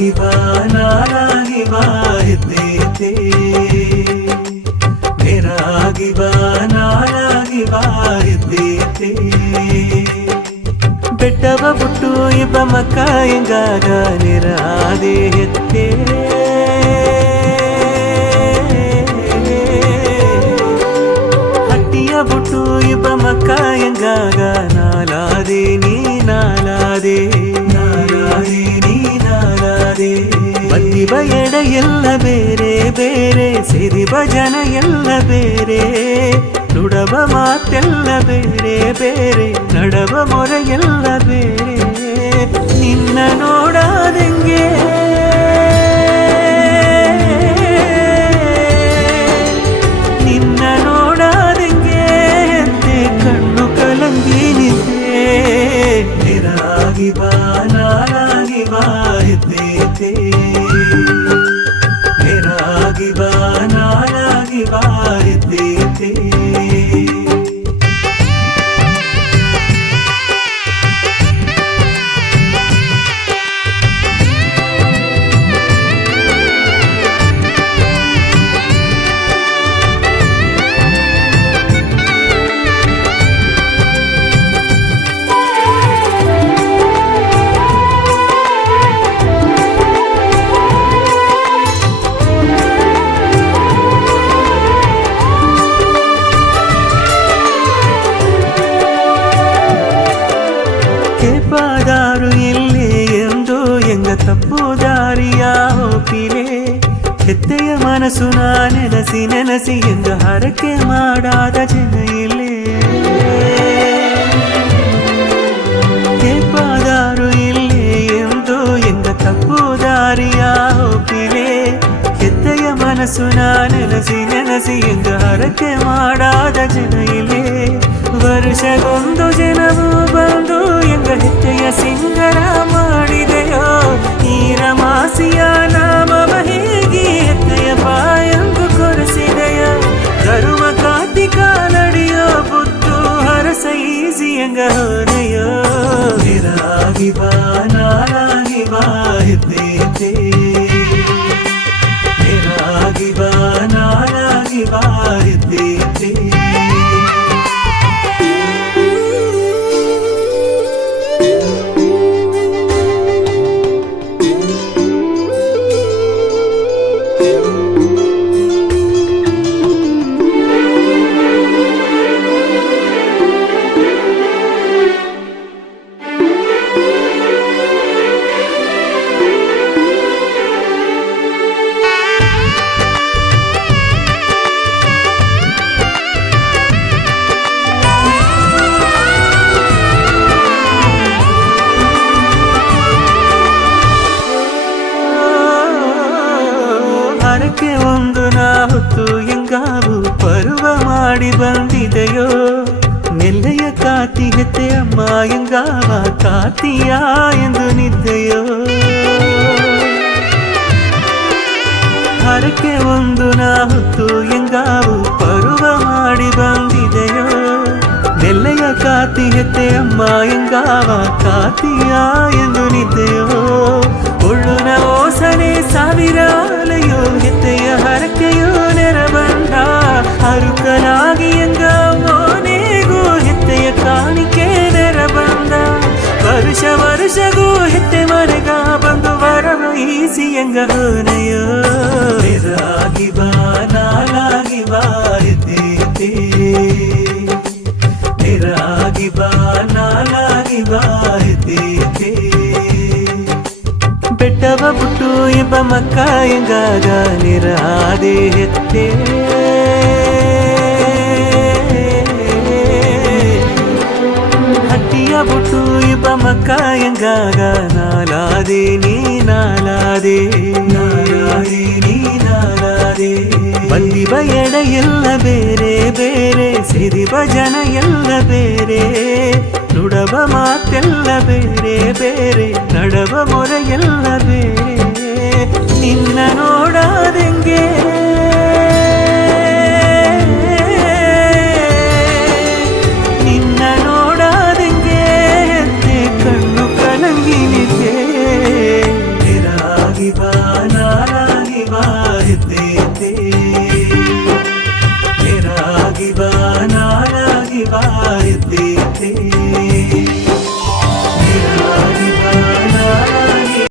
ನಿರಾಗಿ ಬಾ ನಾರಾಗಿ ಬಾ ಎದ್ದೇತೆ ನಿರಾಗಿ ಬಾ ನಾರಾಗಿ ಬಾ ಎದ್ದೇತೆ ಬೆಟ್ಟವ ಬುಟ್ಟು ಇಬ್ಬ ಮಕ್ಕ ಎಂಗಾಗ ನಿರಾದೆ ಎತ್ತೇ ಹಟ್ಟಿಯ ಬುಟ್ಟು ಇಬ್ಬ ಮಕ್ಕ ಎಂಗಾಗ ನಾಲಾದೆ ನೀ ನಾಲಾದೆ ನಾಲಾದೆ ನೀ ನಾಲಾದೆ ಬಂದಿವ ಎಡ ಎಲ್ಲ ಬೇರೆ ಬೇರೆ ಸಿರಿವ ಜನ ಎಲ್ಲ ಬೇರೆ ನುಡವ ಮಾತೆಲ್ಲ ಬೇರೆ ಬೇರೆ ನಡವ ಮೊರೆ ಎಲ್ಲ ಬೇರೆ ನಿನ್ನ ನೋಡಾದಂಗೆ ನಿನ್ನ ನೋಡಾದಂಗೆ ಎಂತೆ ಕಣ್ಣು ಕಲಂಗಿ ನಿಂತೆ ನಿರಾಗಿ ಬಾ ನಾರಾಗಿ ಬಾ ಎದ್ದೇತೆ ನಿರಾಗಿ ಬಾ ನಾರಾಗಿ ಬಾ ಎದ್ದೇತೆ ಕೇಪಾದಾರು ಎಲ್ಲಿ ಎಂದು ಎಂಗ ತಪ್ಪು ದಾರಿಯ ಹೋಪಿಲೆ ಹೆತ್ತೆಯ ಮನಸ್ಸು ನೆನಸಿ ನೆನಸಿ ಎಂದು ಹರಕೆ ಮಾಡಾದ ಜನ ಇಲ್ಲೇ ಕೇಪಾದಾರು ಎಲ್ಲಿ ಎಂದು ಎಂಗ ತಪ್ಪು ದಾರಿಯ ಹೋಪಿಲೆ ಹೆತ್ತೆಯ ಮನಸ್ಸು ನೆನಸಿ ನೆನಸಿ ಎಂದು ಹರಕೆ ಮಾಡಾದ ಜನ ಇಲ್ಲೇ ವರ್ಷಗೊಂದು ಜನವು ಬಂದು ಎಂಗ ಹೆತ್ತೆಯ ಸಿಂಗರ ಮಾಡಿದೆಯೋ ಈರ ಮಾಸಿಯ ನಾಮವ ಹೇಗೆ ಹೆತ್ತೆಯ ಬಾಯಂಗು ಕೊರೆಸಿದೆಯೋ ಧರ್ಮ ಕಾರ್ತಿಕ ನಡೆಯೋ ಬುದ್ದು ಹರಸ ಈಸಿ ಎಂಗ ಹೊರೆಯೋ ನಿರಾಗಿ ಬಾ ನಾರಾಗಿ ಬಾ ಎದ್ದೇತೆ ನಿರಾಗಿ ಬಾ ನಾರಾಗಿ ಬಾ ಎದ್ದೇತೆ ಹರಕೆ ಒಂದು ನಾ ಹೊತ್ತು ಎಂಗಾವು ಪರ್ವ ಮಾಡಿ ಬಂದಿದೆಯೋ ನೆಲ್ಲೆಯ ಕಾತಿ ಹೆತ್ತೆ ಅಮ್ಮ ಎಂಗಾವ ಕಾತಿಯ ಎಂದು ನಿದ್ದೆಯೋ ಹರಕೆ ಒಂದು ನಾ ಹೊತ್ತು ಎಂಗಾವು ಪರ್ವ ಮಾಡಿ ಬಂದಿದೆಯೋ ನೆಲ್ಲೆಯ ಕಾತಿ ಹೆತ್ತೆ ಅಮ್ಮ ಎಂಗಾವ ಕಾತಿಯ ಎಂದು ನಿದ್ದೆಯೋ ಉಳ್ಳುನ ಓಸನೆ ಸಾವಿರ ಅಲೆಯೋ ಹೆತ್ತೆಯ ಹರಕೆಯೋ ನೆರಬಂದ ಹರುಕಲಾಗಿ ಎಂಗ ಮೋನೆಗೂ ಹೆತ್ತೆಯ ಕಾಣಿಕೆ ನೆರಬಂದ ವರುಷ ವರುಷಗೂ ಹೆತ್ತೆ ಮನೆಗ ಬಂದು ವರವ ಈಸಿ ಎಂಗ ಹೊನೆಯೋ ನಿರಾಗಿ ಬಾ ನಾಲಾಗಿ ಬಾ ಎದ್ದೇತೆ ನಿರಾಗಿ ಬಾ ನಾಲಾಗಿ ಬಾ ಎದ್ದೇತೆ ಬೆಟ್ಟವ ಬುಟ್ಟು ಇಬ್ಬ ಮಕ್ಕ ಎಂಗಾಗ ನಿರಾದೆ ಹೆತ್ತೆ ಹಟ್ಟಿಯ ಬುಟ್ಟು ಇಬ್ಬ ಮಕ್ಕ ಎಂಗಾಗ ನಾಲಾದೆ ನೀ ನಾಲಾದೆ ನಾಲಾದೆ ನೀ ನಾಲಾದೆ ಬಂದಿವ ಎಡ ಎಲ್ಲ ಬೇರೆ ಬೇರೆ ಸಿರಿವ ಜನ ಎಲ್ಲ ಬೇರೆ ನುಡವ ಮಾತೆಲ್ಲ ಬೇರೆ ಬೇರೆ ನಡವ ಮೊರೆ ಎಲ್ಲ ಬೇರೆ ನಿನ್ನ ನೋಡಾದಂಗೆ